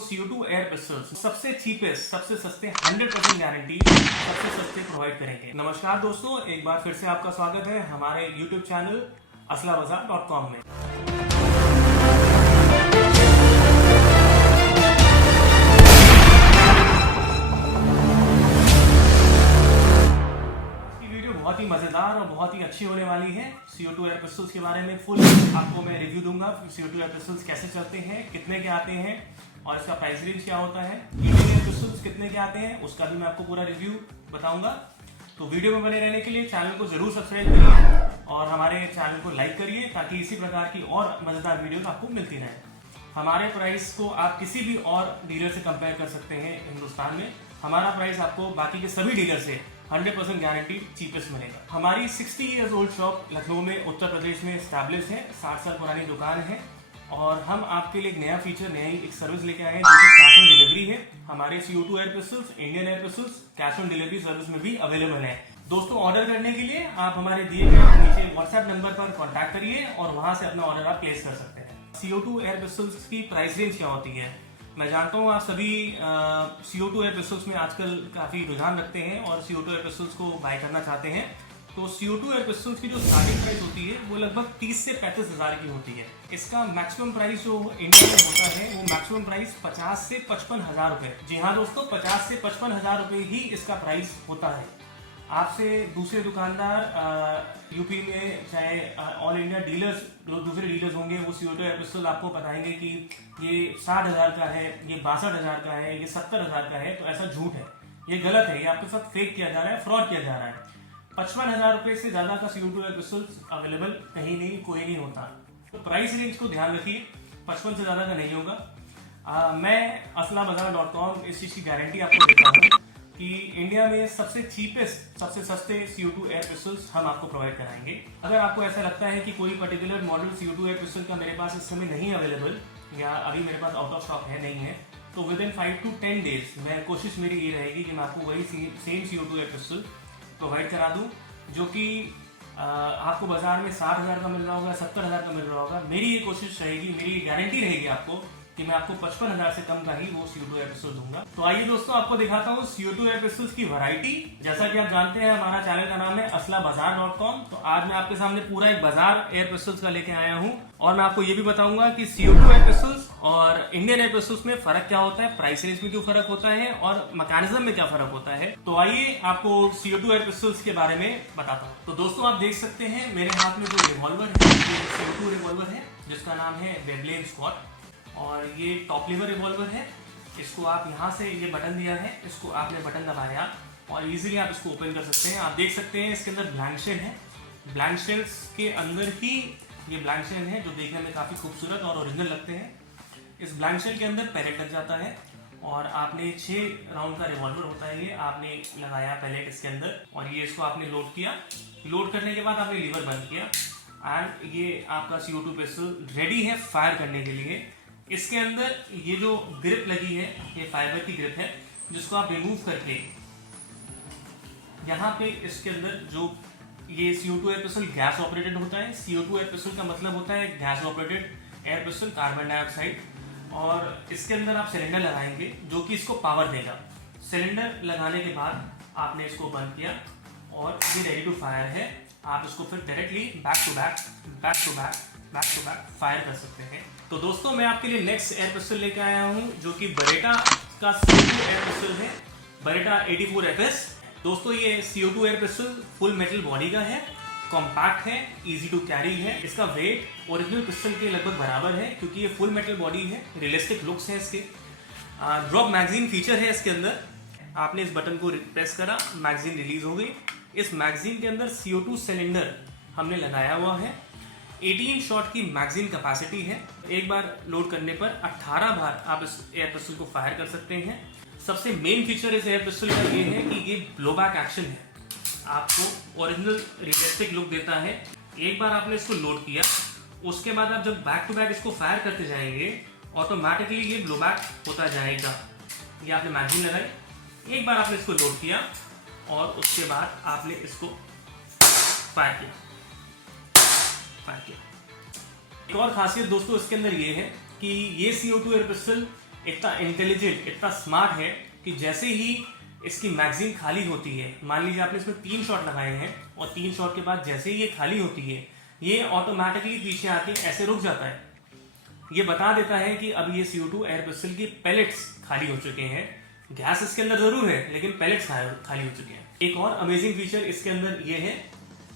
CO2 air pistols सबसे cheapest, सबसे सस्ते, 100% गारंटी, सबसे सस्ते प्रोवाइड करेंगे। नमस्कार दोस्तों, एक बार फिर से आपका स्वागत है हमारे YouTube चैनल aslabazaar.com में। बहुत ही मजेदार और बहुत ही अच्छी होने वाली है। CO2 एयर पिस्टल्स के बारे में फुल आपको मैं रिव्यू दूंगा। CO2 एयर पिस्टल्स कैसे चलते हैं, कितने के आते हैं और इसका प्राइस रेंज क्या होता है। इंडियन एयर पिस्टल्स कितने के आते हैं उसका भी मैं आपको पूरा रिव्यू बताऊंगा। तो वीडियो में बने रहने के लिए चैनल को जरूर सब्सक्राइब करिए और हमारे चैनल को लाइक करिए ताकि इसी प्रकार की और मजेदार वीडियो आपको मिलती रहे। हमारे प्राइस को आप किसी भी और डीलर से कंपेयर कर सकते हैं हिंदुस्तान में। हमारा प्राइस आपको बाकी के सभी डीलर से 100% गारंटी चीपेस्ट मिलेगा। हमारी 60 इयर्स ओल्ड शॉप लखनऊ में उत्तर प्रदेश में स्टैब्लिश है। 60 साल पुरानी दुकान है और हम आपके लिए एक नया फीचर, नई एक सर्विस लेके आए हैं जो कि कैश ऑन डिलीवरी है। हमारे CO2 air pistols, Indian air pistols cash on delivery service में भी अवेलेबल है। दोस्तों, ऑर्डर करने के लिए आप हमारे दिए गए नीचे व्हाट्सएप नंबर पर कॉन्टैक्ट करिए और वहां से अपना ऑर्डर आप प्लेस कर सकते हैं। CO2 एयर पिस्टल्स की प्राइस रेंज क्या होती है? मैं जानता हूँ आप सभी CO2 एयर पिस्टल्स में आजकल काफी रुझान रखते हैं और CO2 एयर पिस्टल्स को बाय करना चाहते हैं। तो CO2 एयर पिस्टल्स की जो स्टार्टिंग प्राइस होती है वो लगभग 30 से 35 हजार की होती है। इसका मैक्सिमम प्राइस जो इंडिया में होता है वो मैक्सिमम प्राइस 50 से 55 हजार रुपए। जी हाँ दोस्तों, 50 से 55 हजार रुपए ही इसका प्राइस होता है। आपसे दूसरे दुकानदार यूपी में चाहे ऑल इंडिया डीलर्स, जो दूसरे डीलर्स होंगे वो CO2 एयर पिस्टल आपको बताएंगे कि ये 60 हजार का है, ये 62 हजार का है, ये 70 हजार का है। तो ऐसा झूठ है, ये गलत है, ये आपके साथ फेक किया जा रहा है, फ्रॉड किया जा रहा है। 55 हजार रुपए से ज्यादा का CO2 एयर पिस्टल अवेलेबल कहीं नहीं, कोई नहीं होता। तो प्राइस रेंज को ध्यान रखिए, 55 से ज्यादा का नहीं होगा। मैं aslabazaar.com इस चीज की गारंटी आपको देता हूँ कि इंडिया में सबसे चीपेस्ट, सबसे सस्ते CO2 एयर पिस्टल्स हम आपको प्रोवाइड कराएंगे। अगर आपको ऐसा लगता है कि कोई particular model CO2 air pistol का मेरे पास इस समय नहीं अवेलेबल या अभी मेरे पास आउट ऑफ स्टॉक है, नहीं है, तो विद इन 5 to 10 डेज मैं कोशिश मेरी ये रहेगी कि मैं आपको वही same CO2 air pistol provide करा दूं जो कि आपको बाजार में 60 हजार का मिल रहा होगा, 70 हजार का मिल रहा होगा। मेरी ये कोशिश रहेगी, मेरी ये गारंटी रहेगी आपको कि मैं आपको 55 हजार से कम का ही वो CO2 एयर पिस्टल दूंगा। तो आइए दोस्तों, आपको दिखाता हूँ CO2 एयर पिस्टल्स की वैरायटी। जैसा कि आप जानते हैं हमारा चैनल का नाम है aslabazaar.com। तो आज मैं आपके सामने पूरा एक बाजार एयर पिस्टल्स का लेके आया हूँ और मैं आपको ये भी बताऊंगा कि CO2 एयर पिस्टल्स और इंडियन एयर पिस्टल्स में फर्क क्या होता है, प्राइस रेंज में क्यों फर्क होता है और मैकेनिज्म में क्या फर्क होता है। तो आइए आपको CO2 एयर पिस्टल्स के बारे में बताता हूँ। तो दोस्तों, आप देख सकते हैं मेरे हाथ में जो रिवॉल्वर है, ये CO2 रिवॉल्वर है जिसका नाम है वेबलेन स्कॉट और ये टॉप लीवर रिवॉल्वर है। इसको आप यहाँ से, ये बटन दिया है, इसको आपने बटन दबाया और इजीली आप इसको ओपन कर सकते हैं। आप देख सकते हैं इसके अंदर ब्लैंक शेल है। ब्लैंक शेल्स के अंदर ही ये ब्लैंक शेल है जो देखने में काफी खूबसूरत और ओरिजिनल लगते हैं। इस ब्लैंक शेल के अंदर पैलेट लग जाता है और आपने 6 राउंड का रिवॉल्वर होता है, ये आपने लगाया पैलेट इसके अंदर और ये इसको आपने लोड किया। लोड करने के बाद आपने लीवर बंद किया एंड ये आपका CO2 पिस्टल रेडी है फायर करने के लिए। इसके अंदर ये जो ग्रिप लगी है, ये फाइबर की ग्रिप है जिसको आप रिमूव करके यहाँ पे इसके अंदर जो ये CO2 air pistol gas operated होता है। CO2 एयर पिस्टल का मतलब होता है gas operated air pistol, carbon dioxide. और इसके अंदर आप सिलेंडर लगाएंगे जो कि इसको पावर देगा। सिलेंडर लगाने के बाद आपने इसको बंद किया और ये रेडी टू फायर है। आप इसको फिर directly back to back fire कर सकते हैं। तो दोस्तों, मैं आपके लिए नेक्स्ट एयर पिस्टल लेकर आया हूं जो कि बरेटा का CO2 एयर पिस्टल है, बरेटा 84FS। दोस्तों, ये CO2 air pistol full metal body का है, कॉम्पैक्ट है, इजी टू कैरी है। इसका वेट ओरिजिनल पिस्टल के लगभग बराबर है क्योंकि ये फुल मेटल बॉडी है, रियलिस्टिक लुक्स है इसके। ड्रॉप मैगजीन फीचर है इसके अंदर। आपने इस बटन को प्रेस करा, मैगजीन रिलीज हो गई। इस मैगजीन के अंदर CO2 सिलेंडर हमने लगाया हुआ है। 18 शॉट की मैगजीन कैपेसिटी है। एक बार लोड करने पर 18 बार आप इस एयर पिस्टल को फायर कर सकते हैं। सबसे मेन फीचर इस एयर पिस्टल का ये है कि ये ब्लोबैक एक्शन है, आपको ओरिजिनल रियलिस्टिक लुक देता है। एक बार आपने इसको लोड किया, उसके बाद आप जब बैक टू बैक इसको फायर करते जाएंगे ऑटोमेटिकली ये ब्लोबैक होता जाएगा। ये आपने मैगजीन लगाई, एक बार आपने इसको लोड किया और उसके बाद आपने इसको फायर किया। एक और खासियत दोस्तों इसके अंदर ये है कि ये CO2 एयर पिस्टल इतना इंटेलिजेंट, इतना स्मार्ट है कि जैसे ही इसकी मैगजीन खाली होती है, मान लीजिए आपने इसमें 3 शॉट लगाए हैं और 3 शॉट के बाद जैसे ही ये खाली होती है, ये ऑटोमेटिकली पीछे आके ऐसे रुक जाता है। ये बता देता है कि अब ये CO2 एयर पिस्टल की पैलेट्स खाली हो चुके हैं। गैस इसके अंदर जरूर है लेकिन पैलेट्स खाली हो चुके हैं। एक और अमेजिंग फीचर इसके अंदर ये है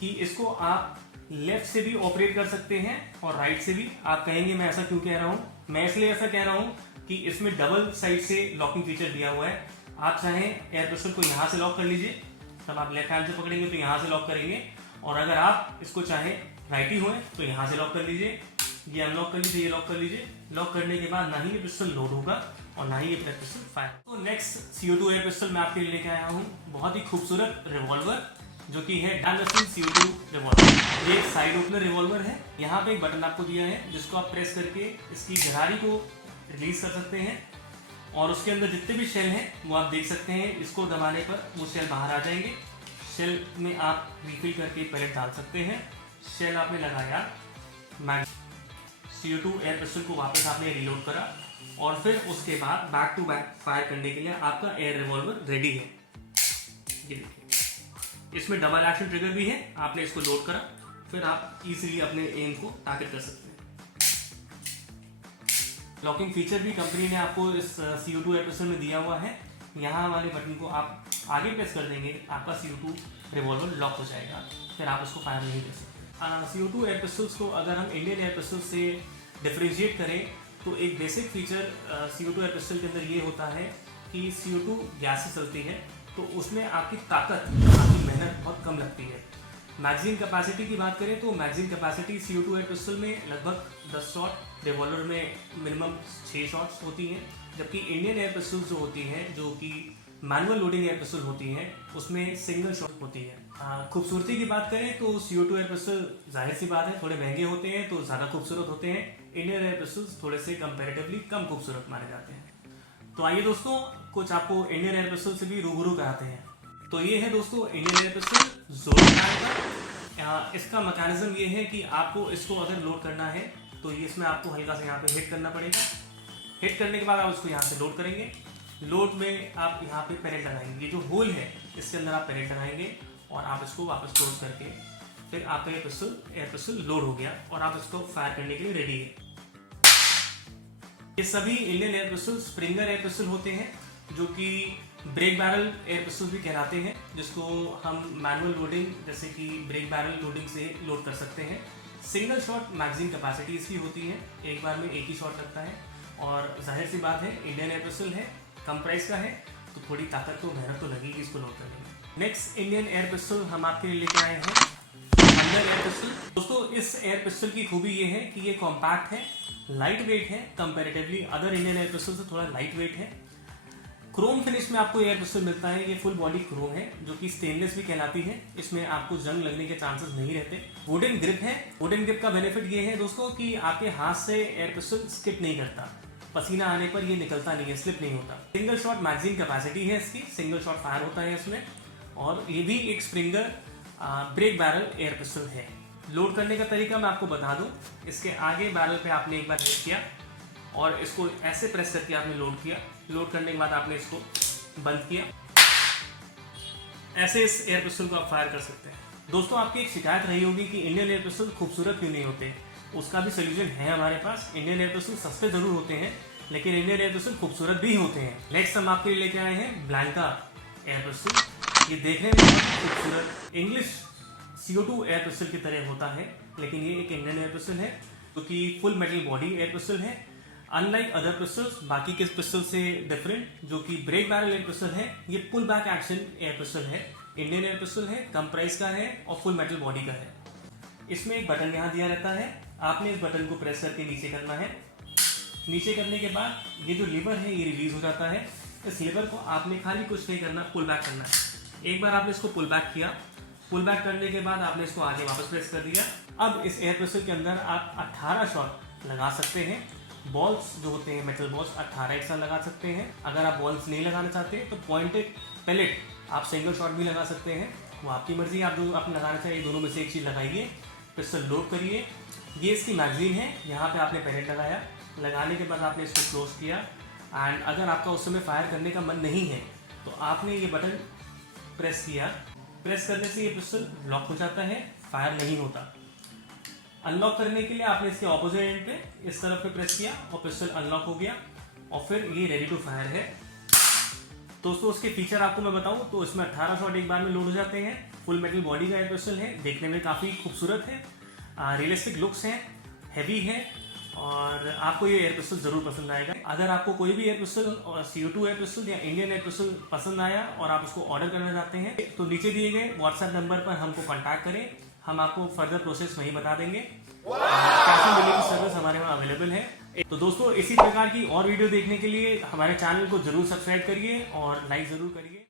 कि इसको आप लेफ्ट से भी ऑपरेट कर सकते हैं और राइट से भी। आप कहेंगे मैं ऐसा क्यों कह रहा हूँ? मैं इसलिए ऐसा कह रहा हूँ कि इसमें डबल साइड से लॉकिंग फीचर दिया हुआ है। आप चाहें एयर पिस्टल को यहाँ से लॉक कर लीजिए, तब आप लेफ्ट हैंड से पकड़ेंगे तो यहाँ से लॉक करेंगे, और अगर आप इसको चाहें राइटी हुए तो यहाँ से लॉक कर लीजिए, ये अनलॉक कर लीजिए, ये लॉक कर लीजिए। लॉक करने के बाद ना ही ये पिस्टल लोड होगा और ना ही ये पिस्टल फायर। तो नेक्स्ट CO2 एयर पिस्टल मैं आपके लिए लेके आया हूँ बहुत ही खूबसूरत रिवॉल्वर, जो कि है डायमेंशन CO2 रिवॉल्वर। ये एक साइड ओपनर रिवॉल्वर है। यहाँ पे एक बटन आपको दिया है जिसको आप प्रेस करके इसकी गरारी को रिलीज कर सकते हैं, और उसके अंदर जितने भी शेल हैं वो आप देख सकते हैं। इसको दबाने पर वो शेल बाहर आ जाएंगे। शेल में आप रिफिल करके पैलेट डाल सकते हैं। शेल आपने लगाया, CO2 एयर पिस्टल को वापस आपने रिलोड करा, और फिर उसके बाद बैक टू बैक फायर करने के लिए आपका एयर रिवॉल्वर रेडी है। ये देखिए, इसमें डबल एक्शन ट्रिगर भी है। आपने इसको लोड करा, फिर आप इजीली अपने एम को टारगेट कर सकते हैं। लॉकिंग फीचर भी कंपनी ने आपको इस CO2 एयर पिस्टल में दिया हुआ है। यहाँ वाले बटन को आप आगे प्रेस कर देंगे, आपका CO2 रिवॉल्वर लॉक हो जाएगा, फिर आप उसको फायर नहीं कर सकते। CO2 एयर पिस्टल्स को अगर हम इंडियन एयर पिस्टल से डिफ्रेंशिएट करें तो एक basic feature CO2 air pistol के अंदर ये होता है कि CO2 गैस से चलती है, तो उसमें आपकी ताकत, आपकी मेहनत बहुत कम लगती है। मैगजीन कैपेसिटी की बात करें तो magazine capacity CO2 air pistol में लगभग 10 शॉट, रिवॉल्वर में मिनिमम 6 शॉट्स होती हैं, जबकि इंडियन एयर पिस्टल जो होती हैं, जो कि मैनुअल लोडिंग एयर पिस्टल होती हैं, उसमें सिंगल शॉट होती है। खूबसूरती की बात करें तो CO2 एयर पिस्टल जाहिर सी बात है थोड़े महंगे होते हैं तो ज़्यादा खूबसूरत होते हैं। इंडियन एयर पिस्टल्स थोड़े से कंपैरेटिवली कम खूबसूरत माने जाते हैं। तो आइए दोस्तों, कुछ आपको इंडियन एयर पिस्टल से भी रूबरू कराते हैं। तो ये है दोस्तों इंडियन एयर पिस्टल जोर। इसका मैकेनिज्म ये है कि आपको इसको अगर लोड करना है तो ये इसमें आपको हल्का से यहाँ पे हिट करना पड़ेगा। हिट करने के बाद आप उसको यहाँ से लोड करेंगे। लोड में आप यहाँ पे पैलेट लगाएंगे, ये जो होल है इसके अंदर आप पैलेट लगाएंगे और आप इसको वापस क्लोज करके फिर आपका ये एयर पिस्टल लोड हो गया और आप इसको फायर करने के लिए रेडी है। ये सभी Indian air pistol springer air pistol होते हैं, जो कि ब्रेक बैरल एयर पिस्टल भी कहलाते हैं, जिसको हम मैनुअल लोडिंग जैसे कि ब्रेक बैरल लोडिंग से लोड कर सकते हैं। सिंगल शॉट मैगजीन कैपेसिटी इसकी होती है, एक बार में एक ही शॉट लगता है, और जाहिर सी बात है इंडियन एयर पिस्टल है, कम प्राइस का है, तो थोड़ी ताकत तो मेहनत तो लगेगी इसको लोड करने में। नेक्स्ट इंडियन एयर पिस्टल हम आपके लिए लेके आए हैं थंडर एयर पिस्टल। दोस्तों इस एयर पिस्टल की खूबी ये है कि ये कॉम्पैक्ट है, लाइट वेट है, comparatively other Indian air pistol से थोड़ा लाइट वेट है। क्रोम फिनिश में आपको एयर पिस्टल मिलता है। ये फुल बॉडी क्रोम है, जो कि स्टेनलेस भी कहलाती है। इसमें आपको जंग लगने के चांसेस नहीं रहते। वुडन ग्रिप है। वुडन ग्रिप का बेनिफिट ये है दोस्तों कि आपके हाथ से एयर पिस्टल स्किप नहीं करता, पसीना आने पर ये निकलता नहीं है, स्लिप नहीं होता। सिंगल शॉट मैगजीन कैपेसिटी है इसकी, सिंगल शॉट फायर होता है इसमें, और ये भी एक springer break barrel air pistol है। लोड करने का तरीका मैं आपको बता दूं, इसके आगे बैरल पे आपने एक बार हिट किया और इसको ऐसे प्रेस करके आपने लोड किया। लोड करने के बाद आपने इसको बंद किया, ऐसे इस एयर पिस्टल को आप फायर कर सकते हैं। दोस्तों आपकी एक शिकायत रही होगी कि इंडियन एयर पिस्टल खूबसूरत क्यों नहीं होते, उसका भी सोल्यूशन है हमारे पास। इंडियन एयर पिस्टल सस्ते जरूर होते हैं, लेकिन इंडियन एयर पिस्टल खूबसूरत भी होते हैं। नेक्स्ट हम आपके लिए लेके आए हैं ब्लैंका एयर पिस्टल। ये देखने में बहुत खूबसूरत इंग्लिश CO2 एयर पिस्टल की तरह होता है, लेकिन ये एक इंडियन एयर पिस्टल है जो कि full metal body air pistol है। अनलाइक अदर पिस्टल्स, बाकी के पिस्टल से डिफरेंट, जो कि ब्रेक बैरल एयर पिस्टल है, ये pull back action air pistol है। इंडियन एयर पिस्टल है, कम प्राइस का है और फुल मेटल बॉडी का है। इसमें एक बटन यहाँ दिया रहता है, आपने इस बटन को प्रेस करके नीचे करना है। नीचे करने के बाद ये जो लीवर है ये रिलीज हो जाता है। इस लीवर को आपने खाली कुछ नहीं करना, पुल बैक करना है। एक बार आपने इसको पुल बैक किया, पुल बैक करने के बाद आपने इसको आगे वापस प्रेस कर दिया। अब इस एयर पिस्टल के अंदर आप 18 शॉट लगा सकते हैं। बॉल्स जो होते हैं मेटल बॉल्स 18 एक साथ लगा सकते हैं। अगर आप बॉल्स नहीं लगाना चाहते तो पॉइंटेड पैलेट आप सिंगल शॉट भी लगा सकते हैं, वो आपकी मर्जी। आप जो आपने लगाना चाहिए दोनों में से एक चीज़ लगाइए, पिस्टल लोड करिए। ये इसकी मैगजीन है, यहाँ पे आपने पैलेट लगाया, लगाने के बाद आपने इसको क्लोज किया। एंड अगर आपका उस समय फायर करने का मन नहीं है तो आपने ये बटन प्रेस किया, प्रेस करने से ये पिस्टल लॉक हो जाता है, फायर नहीं होता। अनलॉक करने के लिए आपने इसके ऑपोजिट एंड पे इस तरफ पे प्रेस किया और पिस्टल अनलॉक हो गया और फिर ये रेडी टू फायर है। दोस्तों उसके फीचर आपको मैं बताऊं तो इसमें 18 शॉट एक बार में लोड हो जाते हैं। फुल मेटल बॉडी का ये पिस्टल है, देखने में काफ़ी खूबसूरत है, रियलिस्टिक लुक्स हैं, हैवी है और आपको ये एयर पिस्टल जरूर पसंद आएगा। अगर आपको कोई भी एयर पिस्टल और CO2 एयर पिस्टल या इंडियन एयर पिस्टल पसंद आया और आप इसको ऑर्डर करना चाहते हैं तो नीचे दिए गए व्हाट्सएप नंबर पर हमको कॉन्टैक्ट करें, हम आपको फर्दर प्रोसेस वहीं बता देंगे। कैश ऑन डिलीवरी सर्विस हमारे वहाँ अवेलेबल है। तो दोस्तों इसी प्रकार की और वीडियो देखने के लिए हमारे चैनल को जरूर सब्सक्राइब करिए और लाइक जरूर करिए।